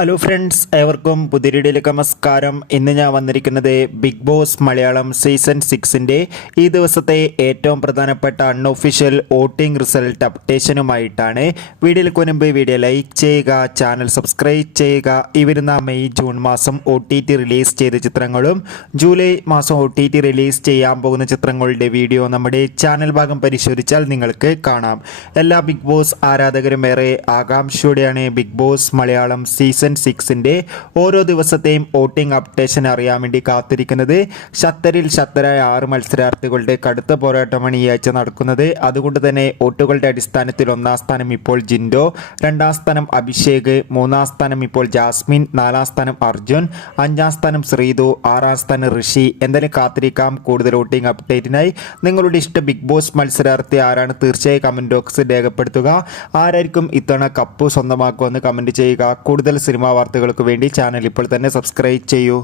Hello friends, ഏവർക്കും പുതിയൊരിടിയിലേക്ക് നമസ്കാരം. ഇന്ന് ഞാൻ വന്നിരിക്കുന്നത് ബിഗ് ബോസ് മലയാളം സീസൺ 6ൻ്റെ ഈ ദിവസത്തെ ഏറ്റവും പ്രധാനപ്പെട്ട അൺഒഫീഷ്യൽ വോട്ടിംഗ് റിസൾട്ട് അപ്ഡേഷനുമായിട്ടാണ്. വീഡിയോയിലേക്ക് മുൻപ് വീഡിയോ ലൈക്ക് ചെയ്യുക, ചാനൽ സബ്സ്ക്രൈബ് ചെയ്യുക. ഈ വരുന്ന മെയ് ജൂൺ മാസം OTT റിലീസ് ചെയ്ത ചിത്രങ്ങളും ജൂലൈ മാസം OTT റിലീസ് ചെയ്യാൻ പോകുന്ന ചിത്രങ്ങളുടെ വീഡിയോ നമ്മുടെ ചാനൽ ഭാഗം പരിശോധിച്ചാൽ നിങ്ങൾക്ക് കാണാം. എല്ലാ ബിഗ് ബോസ് ആരാധകരും ഏറെ ആകാംക്ഷയോടെയാണ് ബിഗ് ബോസ് മലയാളം സീസൺ 6ൻ്റെ ഓരോ ദിവസത്തെയും വോട്ടിംഗ് അപ്ഡേഷൻ അറിയാൻ വേണ്ടി കാത്തിരിക്കുന്നത്. ശക്തരായ 6 മത്സരാർത്ഥികളുടെ കടുത്ത പോരാട്ടമാണ് ഈ ആഴ്ച നടക്കുന്നത്. അതുകൊണ്ട് തന്നെ വോട്ടുകളുടെ അടിസ്ഥാനത്തിൽ 1ാം സ്ഥാനം ഇപ്പോൾ ജിൻഡോ, 2ാം സ്ഥാനം അഭിഷേക്, 3ാം സ്ഥാനം ഇപ്പോൾ ജാസ്മിൻ, 4ാം സ്ഥാനം അർജുൻ, 5ാം സ്ഥാനം ശ്രീതു, 6ാം സ്ഥാനം ഋഷി. എന്തായാലും കാത്തിരിക്കാം കൂടുതൽ വോട്ടിംഗ് അപ്ഡേറ്റിനായി. നിങ്ങളുടെ ഇഷ്ട ബിഗ് ബോസ് മത്സരാർത്ഥി ആരാണ്? തീർച്ചയായും കമൻറ്റ് ബോക്സിൽ രേഖപ്പെടുത്തുക. ആരായിരിക്കും ഇത്തവണ കപ്പ് സ്വന്തമാക്കുമെന്ന് കമൻറ്റ് ചെയ്യുക. കൂടുതൽ സിനിമാ വാർത്തകൾക്ക് വേണ്ടി ചാനൽ ഇപ്പോൾ തന്നെ സബ്സ്ക്രൈബ് ചെയ്യൂ.